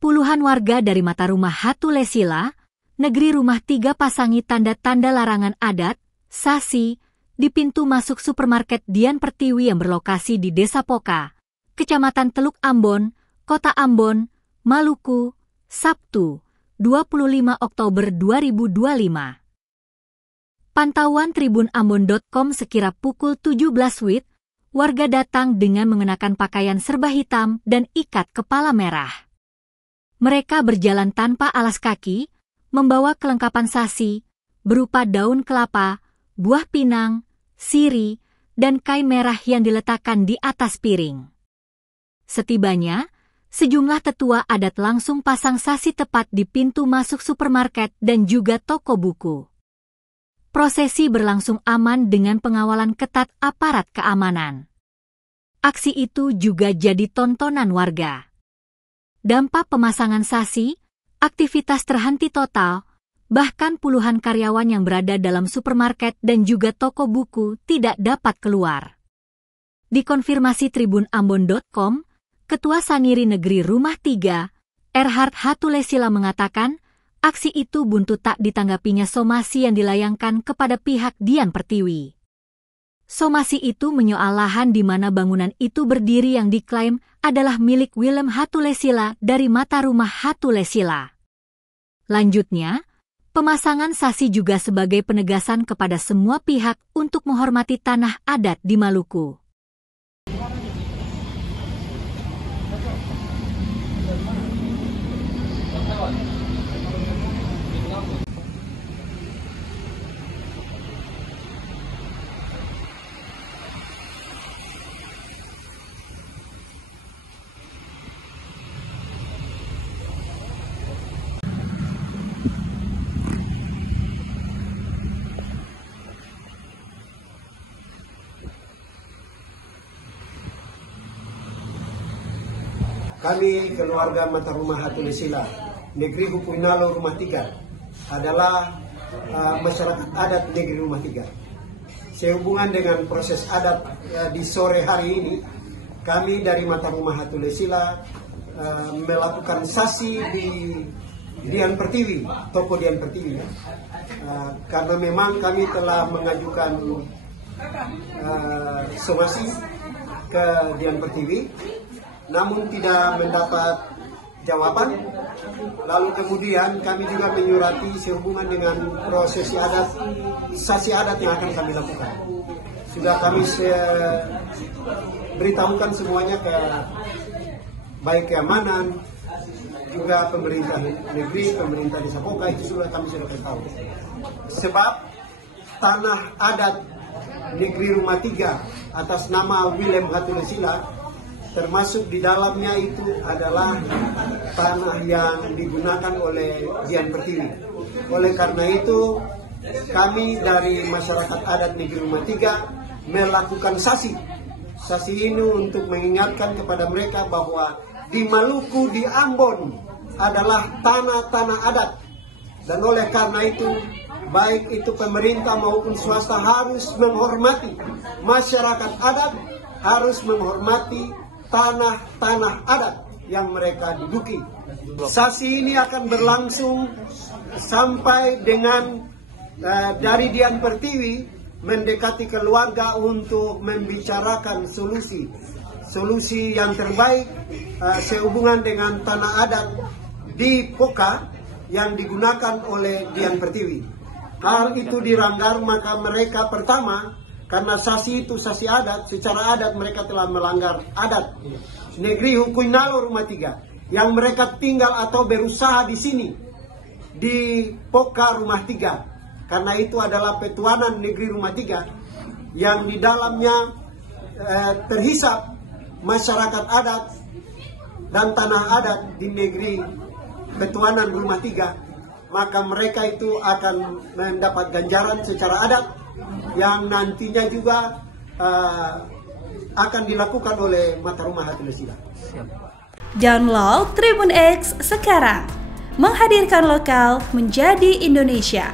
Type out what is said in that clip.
Puluhan warga dari Matarumah Hatulesila, negeri rumah 3 pasangi tanda-tanda larangan adat, sasi, di pintu masuk supermarket Dian Pertiwi yang berlokasi di Desa Poka, Kecamatan Teluk Ambon, Kota Ambon, Maluku, Sabtu, 25 Oktober 2025. Pantauan tribunambon.com sekira pukul 17 WIB, warga datang dengan mengenakan pakaian serba hitam dan ikat kepala merah. Mereka berjalan tanpa alas kaki, membawa kelengkapan sasi, berupa daun kelapa, buah pinang, siri, dan kain merah yang diletakkan di atas piring. Setibanya, sejumlah tetua adat langsung pasang sasi tepat di pintu masuk supermarket dan juga toko buku. Prosesi berlangsung aman dengan pengawalan ketat aparat keamanan. Aksi itu juga jadi tontonan warga. Dampak pemasangan sasi, aktivitas terhenti total, bahkan puluhan karyawan yang berada dalam supermarket dan juga toko buku tidak dapat keluar. Dikonfirmasi tribunambon.com, Ketua Saniri Negeri Rumah 3, Erhard Hatulesila mengatakan, aksi itu buntu tak ditanggapinya somasi yang dilayangkan kepada pihak Dian Pertiwi. Somasi itu menyoal lahan di mana bangunan itu berdiri yang diklaim adalah milik Willem Hatulesila dari Matarumah Hatulesila. Lanjutnya, pemasangan sasi juga sebagai penegasan kepada semua pihak untuk menghormati tanah adat di Maluku. Kami keluarga Matarumah Hatulesila, negeri Hupuinalo Rumah 3, adalah masyarakat adat negeri Rumah 3. Sehubungan dengan proses adat di sore hari ini, kami dari Matarumah Hatulesila melakukan sasi di Dian Pertiwi, toko Dian Pertiwi. Karena memang kami telah mengajukan somasi ke Dian Pertiwi, namun tidak mendapat jawaban. Lalu kemudian kami juga menyurati sehubungan dengan prosesi adat, sasi adat yang akan kami lakukan. Sudah kami beritahukan semuanya ke baik keamanan, juga pemerintah negeri, pemerintah Desa Poka, itu sudah kami beritahu. Sebab tanah adat negeri Rumah 3 atas nama Willem Hatulesila, termasuk di dalamnya itu adalah tanah yang digunakan oleh Dian Pertiwi. Oleh karena itu, kami dari masyarakat adat negeri Rumah 3 melakukan sasi. Sasi ini untuk mengingatkan kepada mereka bahwa di Maluku, di Ambon adalah tanah-tanah adat. Dan oleh karena itu, baik itu pemerintah maupun swasta harus menghormati masyarakat adat, harus menghormati tanah-tanah adat yang mereka duduki. Sasi ini akan berlangsung sampai dengan dari Dian Pertiwi mendekati keluarga untuk membicarakan solusi yang terbaik sehubungan dengan tanah adat di Poka yang digunakan oleh Dian Pertiwi. Hal itu dilanggar, maka mereka pertama, karena sasi itu sasi adat, secara adat mereka telah melanggar adat negeri Hupuinalo Rumah 3 yang mereka tinggal atau berusaha di sini di Poka Rumah 3. Karena itu adalah petuanan negeri Rumah 3 yang di dalamnya terhisap masyarakat adat dan tanah adat di negeri petuanan Rumah 3, maka mereka itu akan mendapat ganjaran secara adat yang nantinya juga akan dilakukan oleh Matarumah Hatulesila. Download Tribun X sekarang, menghadirkan lokal menjadi Indonesia.